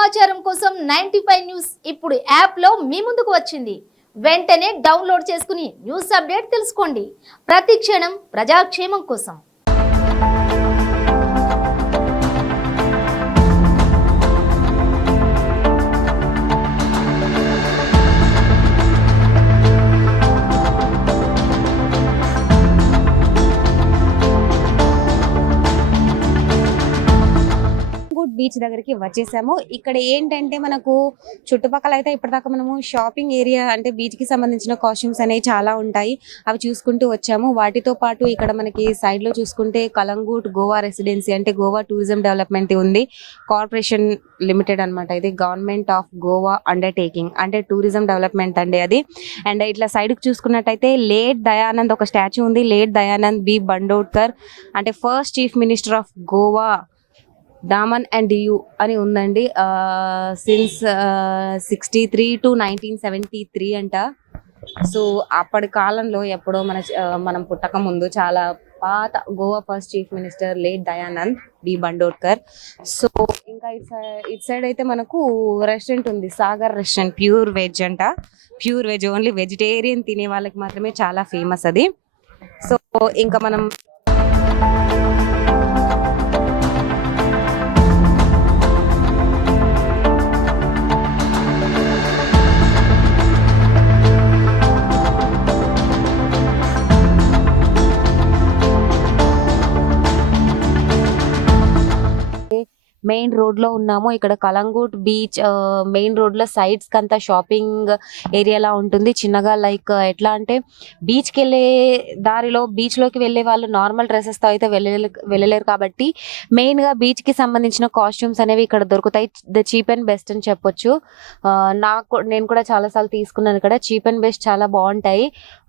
సమాచారం కోసం 95 న్యూస్ ఇప్పుడు యాప్లో మీ ముందుకు వచ్చింది. వెంటనే డౌన్లోడ్ చేసుకుని న్యూస్ అప్డేట్ తెలుసుకోండి. ప్రతి క్షణం ప్రజాక్షేమం కోసం. బీచ్ దగ్గరికి వచ్చేసాము. ఇక్కడ ఏంటంటే మనకు చుట్టుపక్కల అయితే ఇప్పటిదాకా మనము షాపింగ్ ఏరియా అంటే బీచ్ కి సంబంధించిన కాస్ట్యూమ్స్ అనేవి చాలా ఉంటాయి. అవి చూసుకుంటూ వచ్చాము. వాటితో పాటు ఇక్కడ మనకి సైడ్ లో చూసుకుంటే కలంగూట్ గోవా రెసిడెన్సీ అంటే గోవా టూరిజం డెవలప్మెంట్ ఉంది. కార్పొరేషన్ లిమిటెడ్ అన్నమాట. ఇది గవర్నమెంట్ ఆఫ్ గోవా అండర్టేకింగ్ అంటే టూరిజం డెవలప్మెంట్ అండి అది. అండ్ ఇట్లా సైడ్ కి చూసుకున్నట్టయితే లేట్ దయానంద్ ఒక స్టాచ్యూ ఉంది. లేట్ దయానంద్ బి బండోడ్కర్ అంటే first chief minister of Goa Daman and Diu అని ఉందండి. సిన్స్ 63 to 1973 అంట. సో అప్పటి కాలంలో ఎప్పుడో మనం పుట్టక ముందు చాలా పాత Goa first chief minister late Dayanand B Bandodkar. So ఇంకా ఇటు సైడ్ అయితే మనకు రెస్టారెంట్ ఉంది, సాగర్ రెస్టారెంట్. ప్యూర్ వెజ్ అంట. ప్యూర్ వెజ్, ఓన్లీ వెజిటేరియన్ తినే వాళ్ళకి మాత్రమే చాలా ఫేమస్ అది. సో ఇంకా మనం మెయిన్ రోడ్ లో ఉన్నాము. ఇక్కడ కలంగూట్ బీచ్ మెయిన్ రోడ్ లో సైడ్స్ కంతా షాపింగ్ ఏరియాలా ఉంటుంది చిన్నగా. లైక్ ఎట్లా అంటే బీచ్ కి వెళ్ళే దారిలో బీచ్ లోకి వెళ్ళే వాళ్ళు నార్మల్ డ్రెస్సెస్ తో అయితే వెళ్ళలేరు కాబట్టి మెయిన్ గా బీచ్ కి సంబంధించిన కాస్ట్యూమ్స్ అనేవి ఇక్కడ దొరుకుతాయి. ద చీప్ అండ్ బెస్ట్ అని చెప్పొచ్చు. నేను కూడా చాలా సార్లు తీసుకున్నాను ఇక్కడ. చీప్ అండ్ బెస్ట్ చాలా బాగుంటాయి.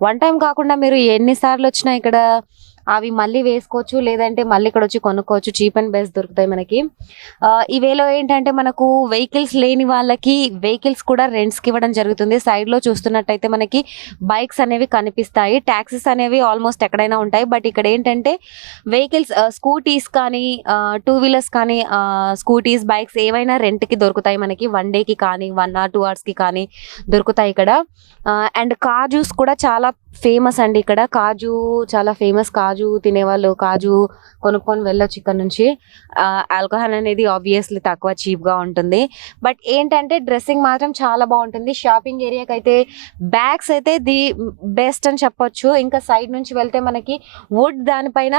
వన్ టైం కాకుండా మీరు ఎన్నిసార్లు వచ్చినా ఇక్కడ అవి మళ్ళీ వేసుకోవచ్చు, లేదంటే మళ్ళీ ఇక్కడ వచ్చి కొనుక్కోవచ్చు. చీప్ అండ్ బెస్ట్ దొరుకుతాయి మనకి. ఈ వేలో ఏంటంటే మనకు వెహికల్స్ లేని వాళ్ళకి వెహికల్స్ కూడా రెంట్స్ కి ఇవ్వడం జరుగుతుంది. సైడ్ లో చూస్తున్నట్టయితే మనకి బైక్స్ అనేవి కనిపిస్తాయి. ట్యాక్సీస్ అనేవి ఆల్మోస్ట్ ఎక్కడైనా ఉంటాయి. బట్ ఇక్కడ ఏంటంటే వెహికల్స్ స్కూటీస్ కానీ టూ వీలర్స్ కానీ స్కూటీస్ బైక్స్ ఏవైనా రెంట్ కి దొరుకుతాయి మనకి. 1 డే కి కానీ 1 or 2 hours కి కానీ దొరుకుతాయి ఇక్కడ. అండ్ కాజూస్ కూడా చాలా ఫేమస్ అండి ఇక్కడ. కాజు చాలా ఫేమస్. కాజు తినేవాళ్ళు కాజు కొనుక్కొని వెళ్ళొచ్చు ఇక్కడ నుంచి. ఆల్కహాల్ అనేది ఆబ్వియస్లీ తక్కువ, చీప్ గా ఉంటుంది. బట్ ఏంటంటే డ్రెస్సింగ్ మాత్రం చాలా బాగుంటుంది. షాపింగ్ ఏరియాకి అయితే బ్యాగ్స్ అయితే ది బెస్ట్ అని చెప్పొచ్చు. ఇంకా సైడ్ నుంచి వెళ్తే మనకి దానిపైన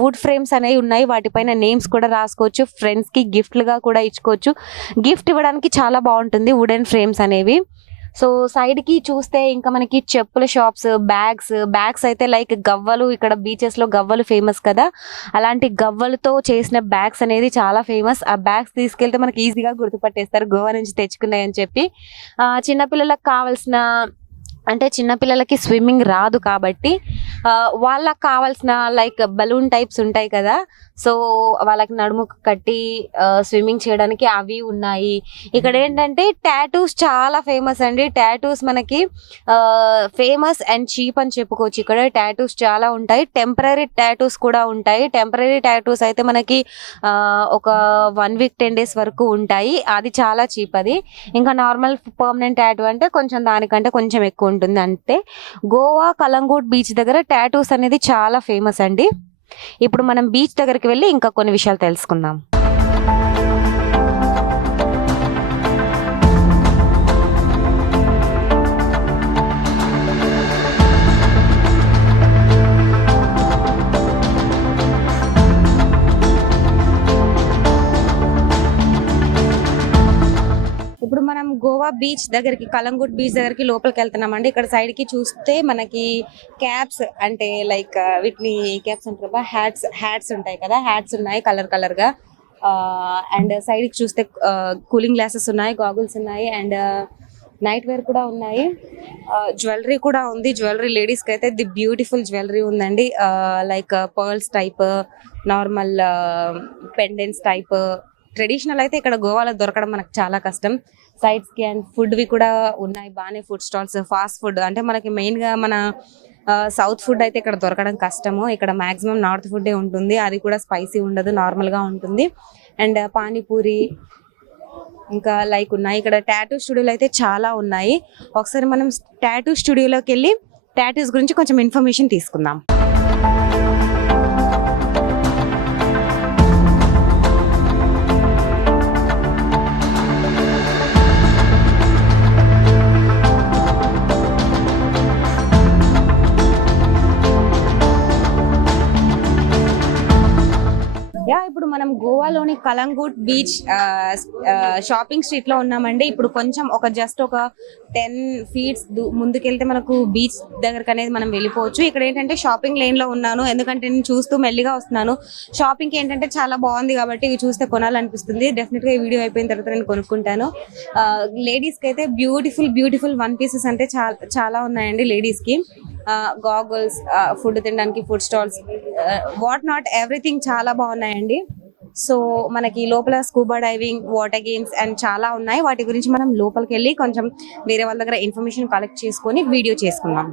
వుడ్ ఫ్రేమ్స్ అనేవి ఉన్నాయి. వాటిపైన నేమ్స్ కూడా రాసుకోవచ్చు. ఫ్రెండ్స్ కి గిఫ్ట్లుగా కూడా ఇచ్చుకోవచ్చు. గిఫ్ట్ ఇవ్వడానికి చాలా బాగుంటుంది వుడెన్ ఫ్రేమ్స్ అనేవి. సో సైడ్ కి చూస్తే ఇంకా మనకి చెప్పుల షాప్స్, బ్యాగ్స్ అయితే లైక్ గవ్వలు. ఇక్కడ బీచెస్ లో గవ్వలు ఫేమస్ కదా, అలాంటి గవ్వలతో చేసిన బ్యాగ్స్ అనేది చాలా ఫేమస్. ఆ బ్యాగ్స్ తీసుకెళ్తే మనకి ఈజీగా గుర్తుపట్టేస్తారు గోవా నుంచి తెచ్చుకున్నాయని చెప్పి. చిన్నపిల్లలకు కావాల్సిన అంటే చిన్నపిల్లలకి స్విమ్మింగ్ రాదు కాబట్టి వాళ్ళకి కావాల్సిన లైక్ బలూన్ టైప్స్ ఉంటాయి కదా, సో వాళ్ళకి నడుము కట్టి స్విమ్మింగ్ చేయడానికి అవి ఉన్నాయి. ఇక్కడ ఏంటంటే టాటూస్ చాలా ఫేమస్ అండి. టాటూస్ మనకి ఫేమస్ అండ్ చీప్ అని చెప్పుకోవచ్చు. ఇక్కడ టాటూస్ చాలా ఉంటాయి. టెంపరీ టాటూస్ కూడా ఉంటాయి. టెంపరీ టాటూస్ అయితే మనకి ఒక 1 week 10 days వరకు ఉంటాయి. అది చాలా చీప్ అది. ఇంకా నార్మల్ పర్మనెంట్ టాటూ అంటే కొంచెం దానికంటే కొంచెం ఎక్కువ ఉంటుంది. అంటే గోవా కలంగూట్ బీచ్ దగ్గర టాటూస్ అనేది చాలా ఫేమస్ అండి. ఇప్పుడు మనం బీచ్ దగ్గరికి వెళ్ళి ఇంకా కొన్ని విషయాలు తెలుసుకుందాం. ఇప్పుడు మనం గోవా బీచ్ దగ్గరికి, కలంగూట్ బీచ్ దగ్గరికి లోపలికి వెళ్తున్నామండి. ఇక్కడ సైడ్ కి చూస్తే మనకి క్యాప్స్ అంటే లైక్ వీటిని క్యాప్స్ అంటారు, హ్యాట్స్ ఉంటాయి కదా, హ్యాట్స్ ఉన్నాయి కలర్ గా. అండ్ సైడ్ కి చూస్తే కూలింగ్ గ్లాసెస్ ఉన్నాయి, గాగుల్స్ ఉన్నాయి, అండ్ నైట్ వేర్ కూడా ఉన్నాయి. జ్యువెలరీ కూడా ఉంది. జ్యువెలరీ లేడీస్ కి అయితే ది బ్యూటిఫుల్ జ్యువెలరీ ఉందండి. Like pearls type, normal pendants type. Traditional అయితే ఇక్కడ గోవాలో దొరకడం మనకు చాలా కష్టం. సైడ్స్ కి అండ్ ఫుడ్ వి కూడా ఉన్నాయి బాగానే. ఫుడ్ స్టాల్స్, ఫాస్ట్ ఫుడ్ అంటే మనకి మెయిన్ గా మన సౌత్ ఫుడ్ అయితే ఇక్కడ దొరకడం కష్టము. ఇక్కడ మాక్సిమం నార్త్ ఫుడ్డే ఉంటుంది. అది కూడా స్పైసీ ఉండదు, నార్మల్ గా ఉంటుంది. అండ్ పానీపూరి, ఇంకా లైక్ ఉన్నాయి. ఇక్కడ టాటూ స్టూడియోలు అయితే చాలా ఉన్నాయి. ఒకసారి మనం టాటూ స్టూడియోలోకి వెళ్ళి టాటూస్ గురించి కొంచెం ఇన్ఫర్మేషన్ తీసుకుందాం. ఇప్పుడు మనం గోవాలోని కలంగూట్ బీచ్ షాపింగ్ స్ట్రీట్ లో ఉన్నామండి. ఇప్పుడు కొంచెం జస్ట్ ఒక 10 feet ముందుకెళ్తే మనకు బీచ్ దగ్గరకు అనేది మనం వెళ్ళిపోవచ్చు. ఇక్కడ ఏంటంటే షాపింగ్ లేన్ లో ఉన్నాను, ఎందుకంటే నేను చూస్తూ మెల్లిగా వస్తున్నాను. షాపింగ్ కి ఏంటంటే చాలా బాగుంది కాబట్టి ఇవి చూస్తే కొనాలనిపిస్తుంది. డెఫినెట్ గా ఈ వీడియో అయిపోయిన తర్వాత నేను కొనుక్కుంటాను. లేడీస్ కి అయితే బ్యూటిఫుల్ 1 pieces అంటే చాలా ఉన్నాయండి లేడీస్ కి. గాగుల్స్, ఫుడ్ తినడానికి food stalls, what not everything చాలా బాగున్నాయండి. సో మనకి లోపల scuba diving, water games and చాలా ఉన్నాయి. వాటి గురించి మనం లోపలికి వెళ్ళి కొంచెం వేరే వాళ్ళ దగ్గర ఇన్ఫర్మేషన్ కలెక్ట్ చేసుకొని వీడియో చేసుకుందాం.